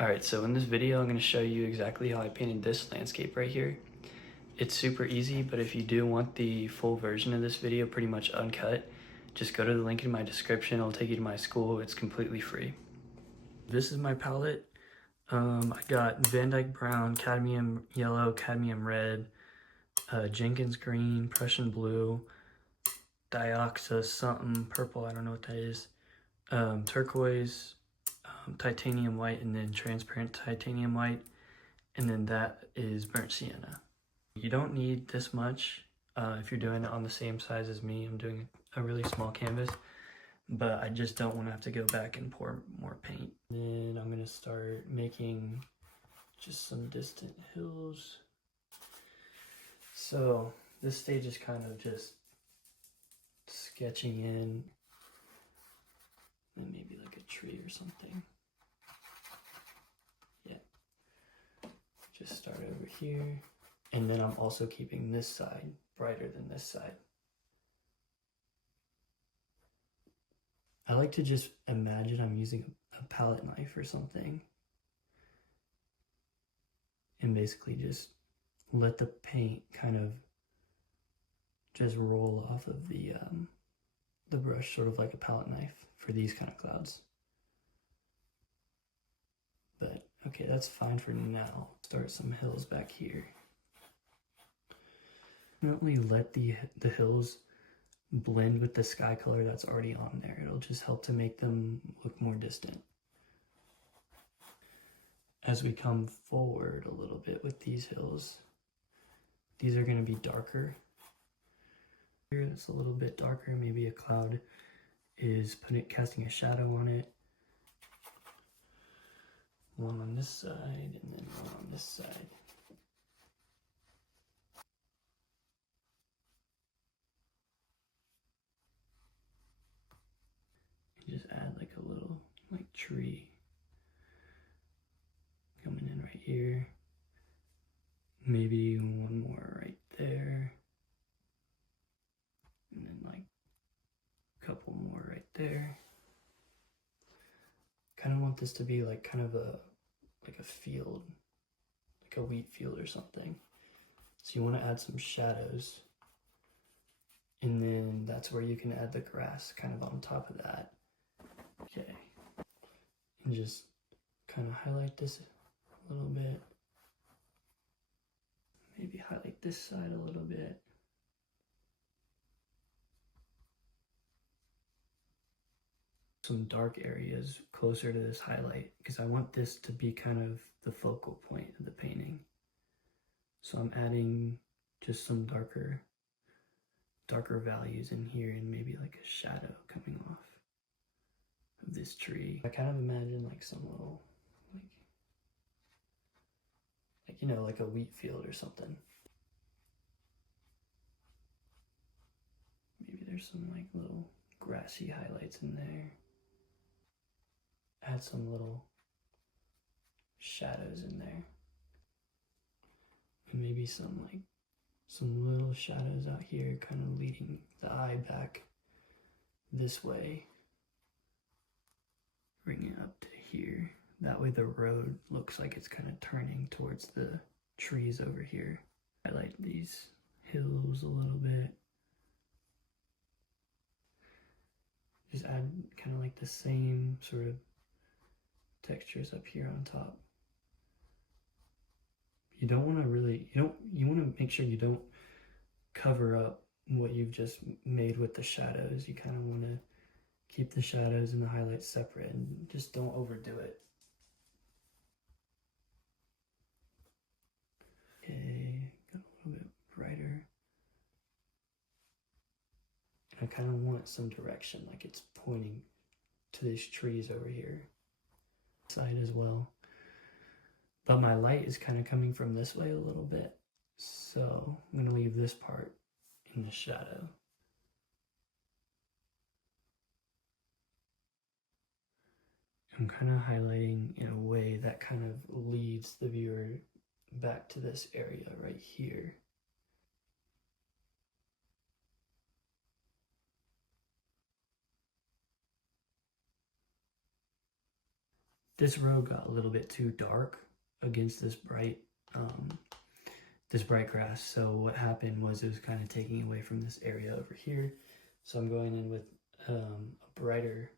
Alright, so in this video I'm going to show you exactly how I painted this landscape right here. It's super easy, but if you do want the full version of this video pretty much uncut, just go to the link in my description. It'll take you to my school. It's completely free. This is my palette. I got Van Dyke Brown, Cadmium Yellow, Cadmium Red, Jenkins Green, Prussian Blue, Dioxys something, purple, I don't know what that is, turquoise, titanium white, and then transparent titanium white, and then that is burnt sienna. You don't need this much if you're doing it on the same size as me. I'm doing a really small canvas, but I just don't want to have to go back and pour more paint. Then I'm going to start making just some distant hills. So this stage is kind of just sketching in, and maybe like a tree or something. Yeah. Just start over here. And then I'm also keeping this side brighter than this side. I like to just imagine I'm using a palette knife or something, and basically just let the paint kind of just roll off of the brush, sort of like a palette knife for these kind of clouds. But okay, that's fine for now. Start some hills back here. Definitely let the hills blend with the sky color that's already on there. It'll just help to make them look more distant. As we come forward a little bit with these hills, these are going to be darker. Here it's a little bit darker, maybe a cloud is casting a shadow on it. One on this side and then one on this side. Just add like a little tree coming in right here. Maybe one more right there. And then like a couple more right there. Kind of want this to be like kind of a field, like a wheat field or something. So you want to add some shadows. And then that's where you can add the grass kind of on top of that. Okay, and just kind of highlight this a little bit. Maybe highlight this side a little bit. Some dark areas closer to this highlight, because I want this to be kind of the focal point of the painting. So I'm adding just some darker values in here, and maybe like a shadow coming off of this tree. I kind of imagine like some little you know, like a wheat field or something. Maybe there's some like little grassy highlights in there. Add some little shadows in there. And maybe some little shadows out here, kind of leading the eye back this way. Bring it up to here. That way the road looks like it's kind of turning towards the trees over here. Highlight these hills a little bit. Just add kind of like the same sort of textures up here on top. You don't want to really, you want to make sure you don't cover up what you've just made with the shadows. You kind of want to keep the shadows and the highlights separate, and just don't overdo it. Okay, got a little bit brighter. And I kind of want some direction, like it's pointing to these trees over here. Side as well. But my light is kind of coming from this way a little bit. So I'm going to leave this part in the shadow. I'm kind of highlighting in a way that kind of leads the viewer back to this area right here. This road got a little bit too dark against this bright grass. So what happened was it was kind of taking away from this area over here. So I'm going in with a brighter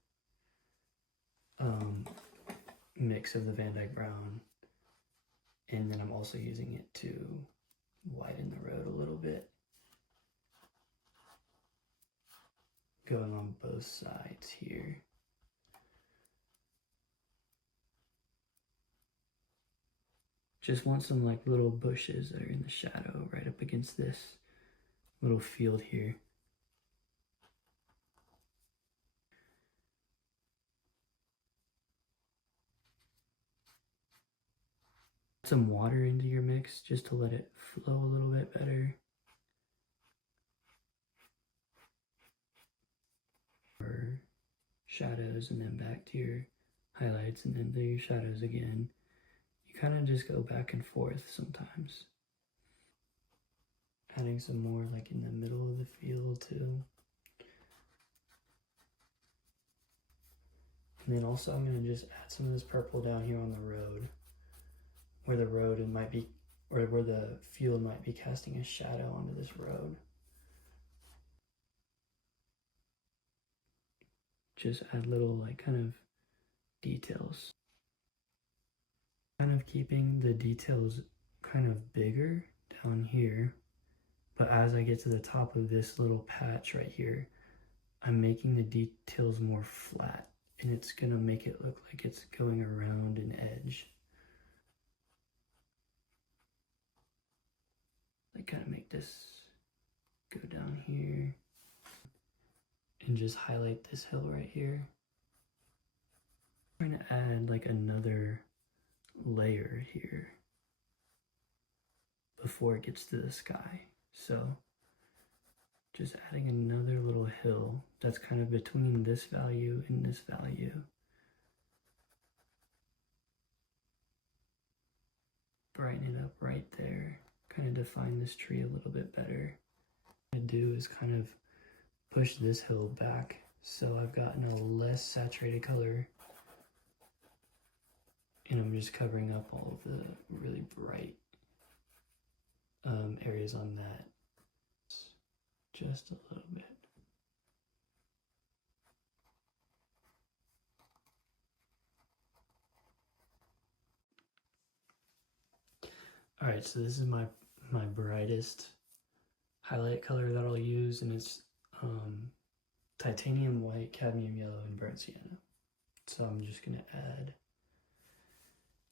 mix of the Van Dyke Brown, and then I'm also using it to widen the road a little bit, going on both sides here. Just want some like little bushes that are in the shadow right up against this little field here. Some water into your mix just to let it flow a little bit better. Or shadows, and then back to your highlights, and then to your shadows again. You kind of just go back and forth sometimes. Adding some more like in the middle of the field too. And then also I'm going to just add some of this purple down here on the road, where the road might be, or where the field might be casting a shadow onto this road. Just add little like kind of details. Kind of keeping the details kind of bigger down here, but as I get to the top of this little patch right here, I'm making the details more flat, and it's gonna make it look like it's going around an edge. Like kind of make this go down here and just highlight this hill right here. I'm trying to add like another layer here before it gets to the sky. So just adding another little hill that's kind of between this value and this value. Brighten it up right there. Kind of define this tree a little bit better. What I do is kind of push this hill back, so I've gotten a less saturated color, and I'm just covering up all of the really bright areas on that just a little bit. All right, so this is my brightest highlight color that I'll use, and it's titanium white, cadmium yellow, and burnt sienna. So I'm just gonna add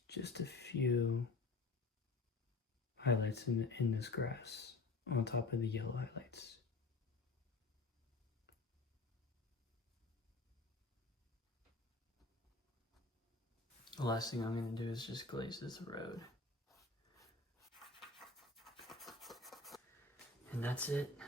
just a few highlights in this grass on top of the yellow highlights. The last thing I'm gonna do is just glaze this road. And that's it.